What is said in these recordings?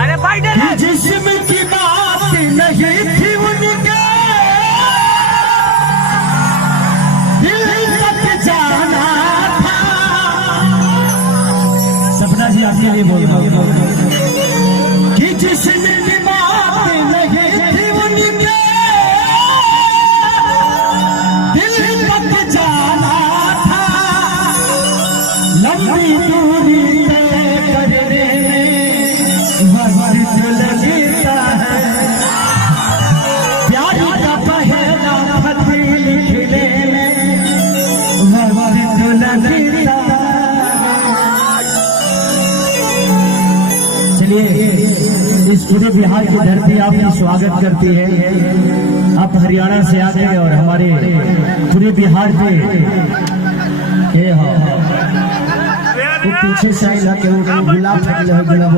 अरे भाई जिस्म की बात नहीं थी उनके दिल तक जाना था। सपना जी आपके लिए बोल रहा हूं कि जिस्म की बात नहीं थी उनके दिल तक जाना था। लंबी दूरी तय करने वक्त लगता है। प्यार का पहला खत लिखने में वक्त लगता है। चलिए इस पूरे बिहार की धरती आपकी स्वागत करती है। आप हरियाणा से आते हैं और हमारे पूरे बिहार पे ये हो तो पीछे से आई लगे गुलाब फैले हो गुलाब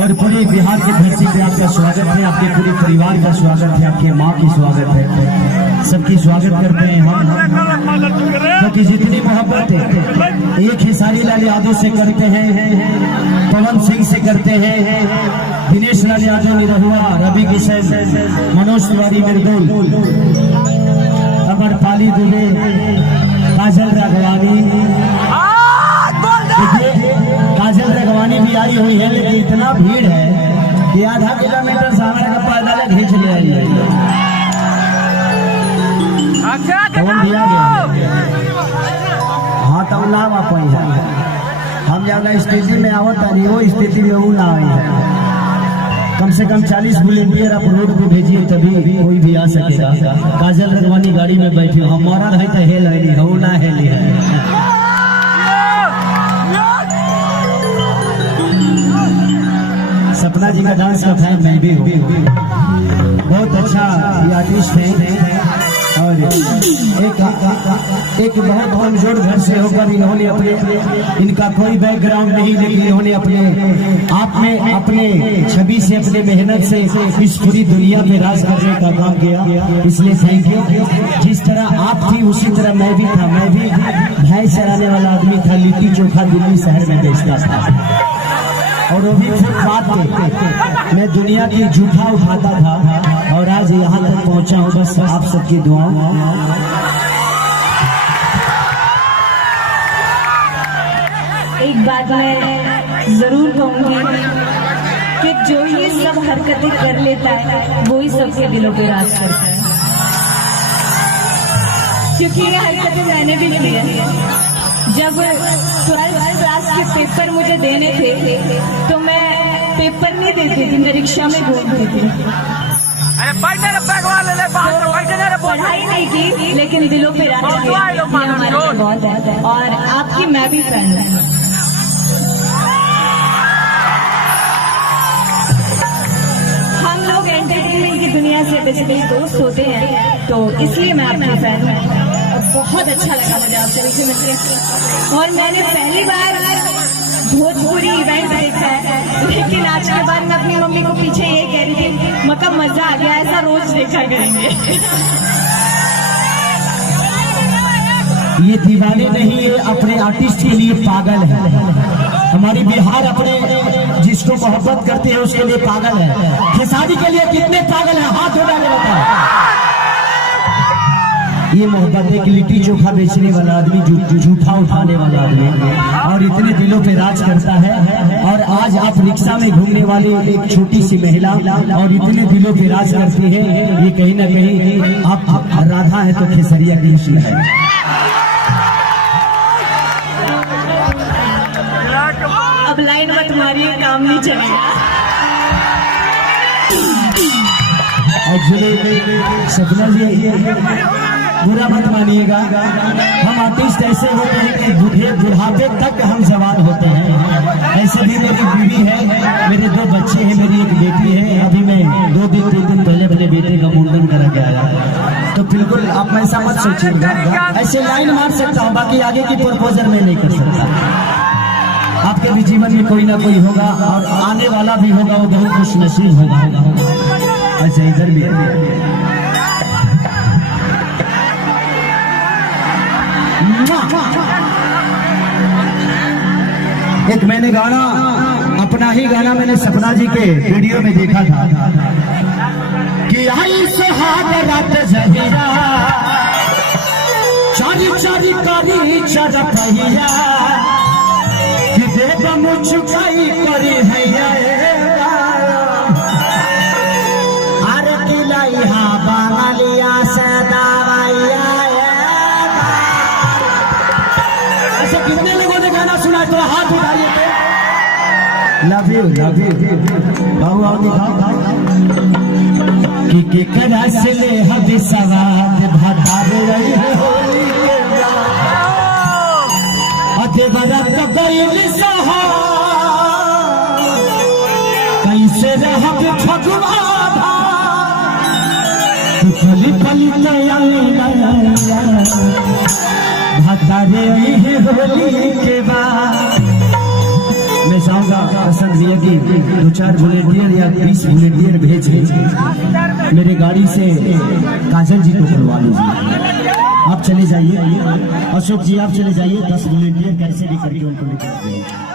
और पूरे बिहार की धरती पे आपका स्वागत है। आपके पूरे परिवार का स्वागत है। आपके माँ की स्वागत है। सबकी स्वागत करते हैं हम, क्योंकि जितनी मोहब्बत है एक खेसारी लाल यादव से करते हैं, पवन सिंह से करते हैं, दिनेश लाल यादव निरहुआ, रवि किशन, मनोज तिवारी निर्दोल, अमरपाली दुबे, काजल राघवानी। काजल राघवानी भी आई हुई है, लेकिन इतना भीड़ है कि आधा किलोमीटर सामने का पैदल खींच ले आई है। कौन दिया गया? हाँ तो ना वापस है। हम जब स्थिति में आवत नहीं वो स्थिति में वो ना आई है। कम से कम 40 वॉलंटियर आप रोड पे भेजिए तभी कोई भी आ सकेगा। काजल राघवानी गाड़ी में बैठी हमारा है तो हेल है हो ना हेली है। सपना जी का डांस का फैन मैं भी हूँ। बहुत अच्छा ये आर्टिस्ट है और एक बहुत कमजोर घर से होकर इन्होंने अपने इनका कोई बैकग्राउंड नहीं, लेकिन इन्होंने अपने आप में अपने छवि से अपने मेहनत से इस पूरी दुनिया में राज करने का काम किया। इसलिए थैंक यू। जिस तरह आप थी उसी तरह मैं भी था। मैं भी भैंस चराने वाला आदमी था, लिट्टी चोखा दिल्ली शहर में बेचता था और वो भी फुटपाथ पे मैं दुनिया की जूठा उठाता था और आज यहाँ तक पहुँचा हूँ बस आप सबकी दुआओं। एक बात मैं जरूर कहूँगी कि जो ये सब हरकतें कर लेता है वो ही सबके दिलों पे राज करता है, क्योंकि ये हरकतें मैंने भी की है। जब 12th क्लास के पेपर मुझे देने थे तो मैं पेपर नहीं देती थी, मैं रिक्शा में घूमती थी। पढ़ाई नहीं की लेकिन दिलों पे राज किया हमारे बहुत है और आपकी मैं भी फैन हूँ। हम लोग एंटरटेनमेंट की दुनिया से बेसिकली दोस्त होते हैं तो इसलिए मैं आपकी फैन हूँ। बहुत अच्छा लगा मुझे आपसे मिलकर और मैंने पहली बार भोजपुरी इवेंट देखा है, लेकिन आज के बाद मैं अपनी मम्मी को पीछे ये कह रही थी मतलब मजा आ गया, ऐसा रोज देखा करेंगे। ये दीवाने नहीं, ये अपने आर्टिस्ट के लिए पागल है। हमारी बिहार अपने जिसको मोहब्बत करते हैं उसके लिए पागल है। खेसारी के लिए कितने पागल है हाथ उठा के बताओ। ये मोहब्बत है कि लिट्टी चोखा बेचने वाला आदमी, जूठा उठाने वाला आदमी और इतने दिलों पे राज करता है। और आज आप रिक्शा में घूमने वाली एक छोटी सी महिला और इतने दिलों पे राज करती है, ये कहीं ना कहीं आप राधा है तो खेसरिया कृष्ण है। अब लाइन मत मारिए, काम नहीं चलेगा। सपना जी बुरा मत मानिएगा, हम आर्टिस्ट ऐसे होते हैं कि बुढ़ापे तक हम जवान होते हैं। ऐसे भी मेरी बीवी है, मेरे 2 बच्चे हैं, मेरी एक बेटी है। अभी मैं 2 दिन 3 दिन पहले अपने बेटे का मुंडन करा के आया। तो बिल्कुल आप ऐसा मत सोचिएगा, ऐसे लाइन मार सकता हूँ, बाकी आगे की प्रपोजल मैं नहीं कर सकता। आपके भी जीवन में कोई ना कोई होगा और आने वाला भी होगा, वो बहुत खुश नसीब होगा। ऐसे इधर भी एक मैंने गाना, अपना ही गाना मैंने सपना जी के वीडियो में देखा था कि आई सुहाग रात जहिया चारी चारी कारी चरपहिया कि देव मुझुकाई करी हैया अरे किलैया बांगलिया से दवाइया। ऐसे कितने लोगों ने गाना सुना तो हाथ उठाइए। लव यू बाबू आओ दिखाओ कि केकरा से ले हद सवाद भटावे रही होली के अदेवरा तो गइल सहा कैसे रहब फगवा फली फली भटावे रही होली के बाद। मैं चाहूंगा पसंद भैया कि 2-4 वॉलेंटियर या 20 वॉलेंटियर भेज मेरे गाड़ी से काजल जी को करवा लीजिए। आप चले जाइए, अशोक जी आप चले जाइए, 10 वॉलेंटियर कैसे भी करके उनको लेकर